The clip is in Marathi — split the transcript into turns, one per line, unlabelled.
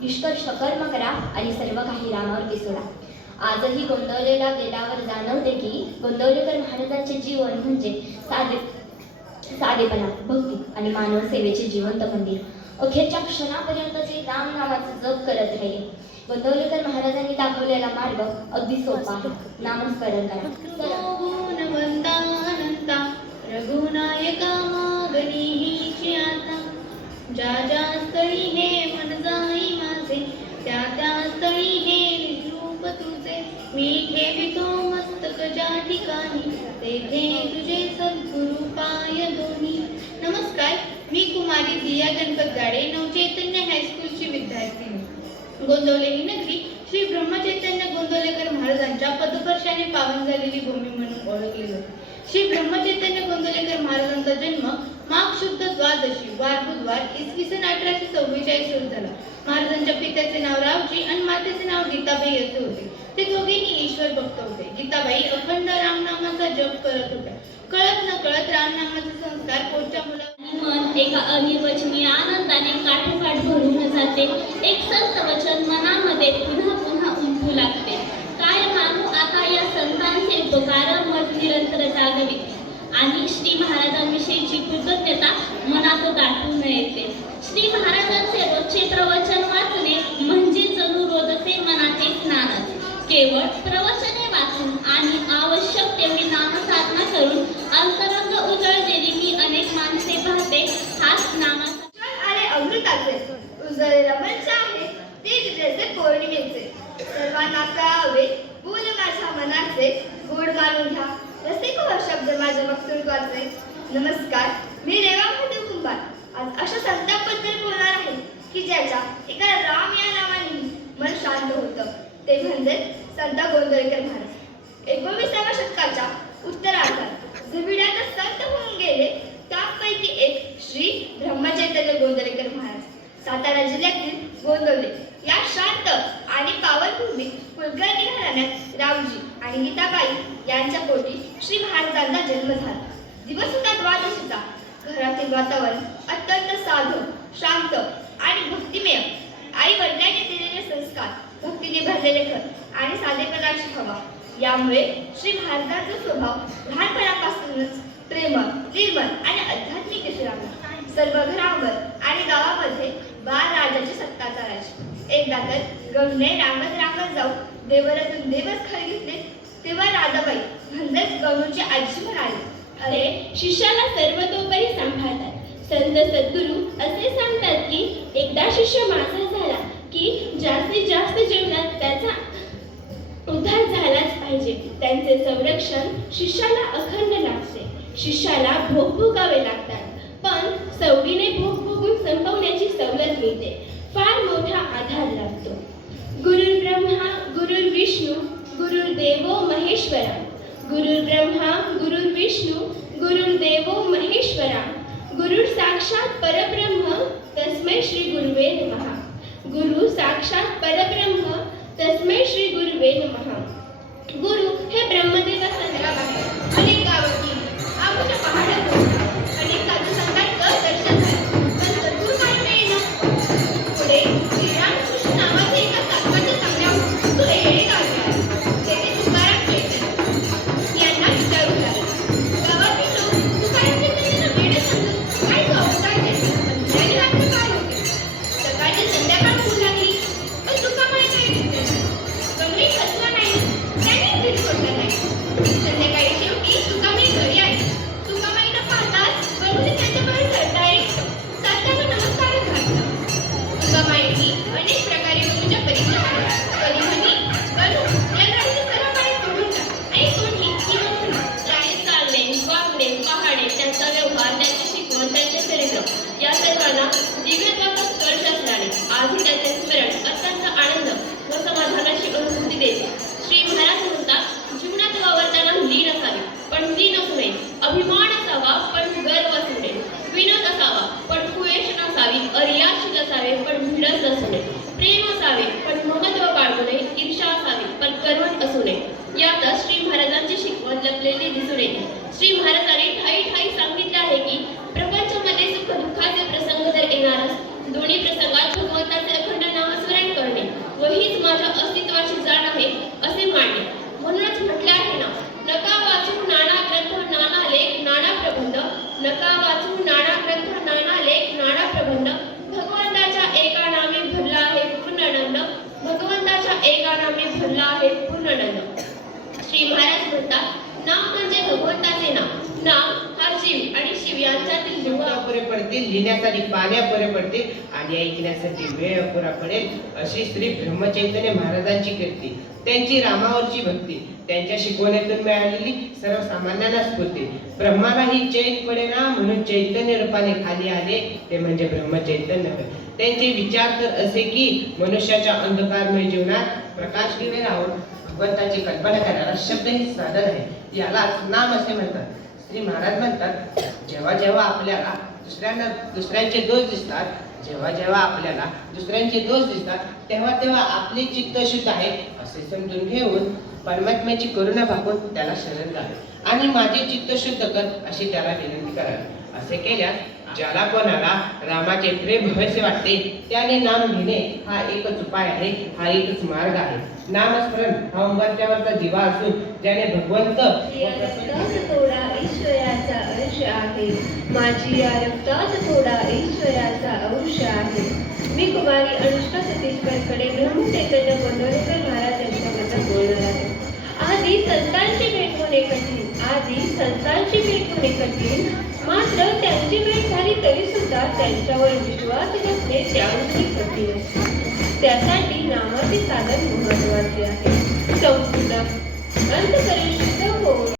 निष्कर्ष कर्म करा आणि सर्व काही रामावरती सोडा आजही गोंदवलेला गेल्यावर जाणवते की गोंदवलेकर महाराजांचे जीवन म्हणजे साधे साधेपणा भक्ती आणि मानव सेवेचे जिवंत मंदिर. अखेरच्या क्षणापर्यंत ते राम नामाचं जप करत राहिले. गोंदवलेकर महाराजांनी दाखवलेला मार्ग अगदी सोपा नामस्मरण करा.
रघुनायका मागणी जा ज्या ज्या ठिकाणी तुझे सद्गुरु पाय दोन्ही नमस्कार मी कुमारी दिया गणपत गाडे नवचैतन्य हायस्कूलची विद्यार्थिनी गोंदवले ही नगरी श्री ब्रह्मचैतन्य गोंदवलेकर महाराजांच्या पदस्पर्शाने पावन झालेली भूमी म्हणून ओळखली जाते. श्री ब्रह्मचैतन्य गोंदवलेकर महाराजांचा जन्म माघ शुद्ध द्वादशी वार बुधवार इसवी सन अठराशे चव्वेचाळीस रोजी झाला. महाराजांच्या पित्याचे नाव रावजी आणि मातेचे नाव गीताबाई असे होते. भक्त होते गीताबाई अखंड रामनामाचा जप करत होत्या. कळत न कळत रामनामाचे संस्कार पोटच्या मुला
मन एका अनिर्वचनीय आनंदाने काठोकाठ भरून जाते. एक संत वचन मनामध्ये पुन्हा पुन्हा उमटू लागते. काय मानू आता या संतांचे उपकार मत निरंतर जागवे. आणि श्री महाराजांविषयीची कृतज्ञता मनात दाटून येते. श्री महाराज रोजचे प्रवचन वाचणे म्हणजे जणू रोजचे मनाचे स्नानच केवळ प्रवचने वाचून आणि आवश्यक तेवढी नामसाधना करून अंतरंग उजळलेली मी अनेक माणसे पाहते हाच नामाचा
क्षण आले अमृताचे उजळलेला मंच आहे ते विजयचे पौर्णिमेचे सर्वांना कळावे. बोल माझ्या मनाचे. गोड मारून घ्या. रसिक हो शब्द माझ्या वक्तृत्वाचे नमस्कार. मी रेवा महादेव कुंभार. आज अशा संताबद्दल बोलणार आहे की ज्याच्या एका राम या नावाने मन शांत होतं. ते म्हणजे संत गोंदळकर महाराज. एकोणीसाव्या शतकाच्या उत्तरार्धात जविड्यात संत होऊन गेले. त्यापैकी एक श्री ब्रह्मचैतन्य गोंदळेकर महाराज. सातारा जिल्ह्यातील गोंदवले आणि पावनभूमी कुलकर्णी घराण्यात रावजी आणि गीताबाई यांच्या पोटी श्री महाराजांचा जन्म झाला. दिवस होता द्वादशीचा. घरातील वातावरण अत्यंत साधू शांत आणि भक्तिमय. आई वडिलांनी दिलेले संस्कार भक्तीने भरलेले घर आणि साधेपणाची हवा. यामुळे श्री महाराजांचा स्वभाव लहानपणापासूनच प्रेमळ निर्मळ आणि आध्यात्मिक दिसू लागला सर्व घरावर आणि गावामध्ये बाळ राजाची सत्ता चालायची. एकदा तर गंगने रांगत रांगत जाऊन देवरातून देवच खाली घेतले तेव्हा राधाबाई म्हणजेच गणूची आजी म्हणाली
अरे शिष्याला सर्वतोपरी सांभाळतात. संत सद्गुरू असे सांगतात की एकदा शिष्य माझा झाला की जास्तीत जास्त जीवनात त्याचा उद्धार झालाच पाहिजे. त्यांचे संरक्षण शिष्याला अखंड लागते. शिष्याला भोग भोगावे लागतात. पण सवडीने भोग भोगून संपवण्याची सवलत मिळते फार मोठा आधार लागतो गुरुर् ब्रह्मा विष्णु गुरुर्देव महेश्वरा. गुरुर्ब्रह्मा गुरुर्विष्णू गुरुर्देव महेश्वरा. गुरुर साक्षात परब्रह्म तस्मै श्री गुरुवे नमः. गुरु साक्षात परब्रह्म तस्मै श्री गुरुवे नमः. गुरु हे ब्रह्मदेव नाव आहे विलाशित असावे पण भिडस असू नये प्रेम असावे पण महत्त्व बाळगू नये ईर्षा असावी पण करवण असू नये यातच श्री महाराजांची शिकवण लपलेली दिसून येते. श्री महाराजांनी ठाई ठाई सांगितले आहे की प्रपंचामध्ये सुख दुःखाचे प्रसंग तर येणारच दोन्ही प्रसंगात भगवंताचे अखंड नामस्मरण करणे व हीच माझ्या अस्तित्वाची जाण आहे असे मानणे. म्हणूनच म्हटले आहे ना नका वाचू नाना ग्रंथ नाना लेख नाना प्रबंध नका वाचू नाना म्हणतात नाम म्हणजे भगवंताचे नाम. नाम हा शिव आणि शिव यांच्यातील दुवा
अपुरे पडतील लिहिण्यासाठी पाण्या बरे पडतील. आणि ऐकण्यासाठी वेळ अपुरा पडेल अशी श्री ब्रह्मचैतन्य महाराजांची कीर्ती त्यांची रामावरची भक्ती त्यांच्या शिकवण्यातून मिळालेली सर्वसामान्यांना स्फूर्ती. ब्रह्मालाही चैन पडेना म्हणून चैतन्य रूपाने खाली आले ते म्हणजे ब्रह्मचैतन्य. होय. त्यांचे विचार तर असे की मनुष्याच्या अंधकारमय जीवनात प्रकाश दिवे राहून भगवंताची कल्पना करायला शब्द हे साधन आहे. यालाच नाम असे म्हणतात. श्री महाराज म्हणतात जेव्हा जेव्हा आपल्याला दुसऱ्यांना दुसऱ्यांचे दोष दिसतात जेव्हा जेव्हा आपल्याला दुसऱ्यांचे दोष दिसतात तेव्हा तेव्हा आपली चित्त शुद्ध आहे असे समजून घेऊन परमात्म्याची करुणा भागून त्याला शरण जावे आणि माझे चित्त शुद्ध कर अशी त्याला विनंती करावी असे केल्यास ज्याला कोणाला रामाचे प्रेम हवेसे वाटते त्याने नाम घेणे हा एकच उपाय आहे हा एकच मार्ग आहे. नामस्मरण हा उंबरच्यावरचा दिवा असून ज्याने भगवंत
आहे. माझी या रक्तात कठीण. आधी संतांची भेट होणे कठीण. मात्र त्यांची भेट झाली तरी सुद्धा त्यांच्यावर विश्वास ठेवणे त्याहूनही कठीण. असते. त्यासाठी नामाचे साधन महत्त्वाचे आहे. संपूर्ण अंतकरण.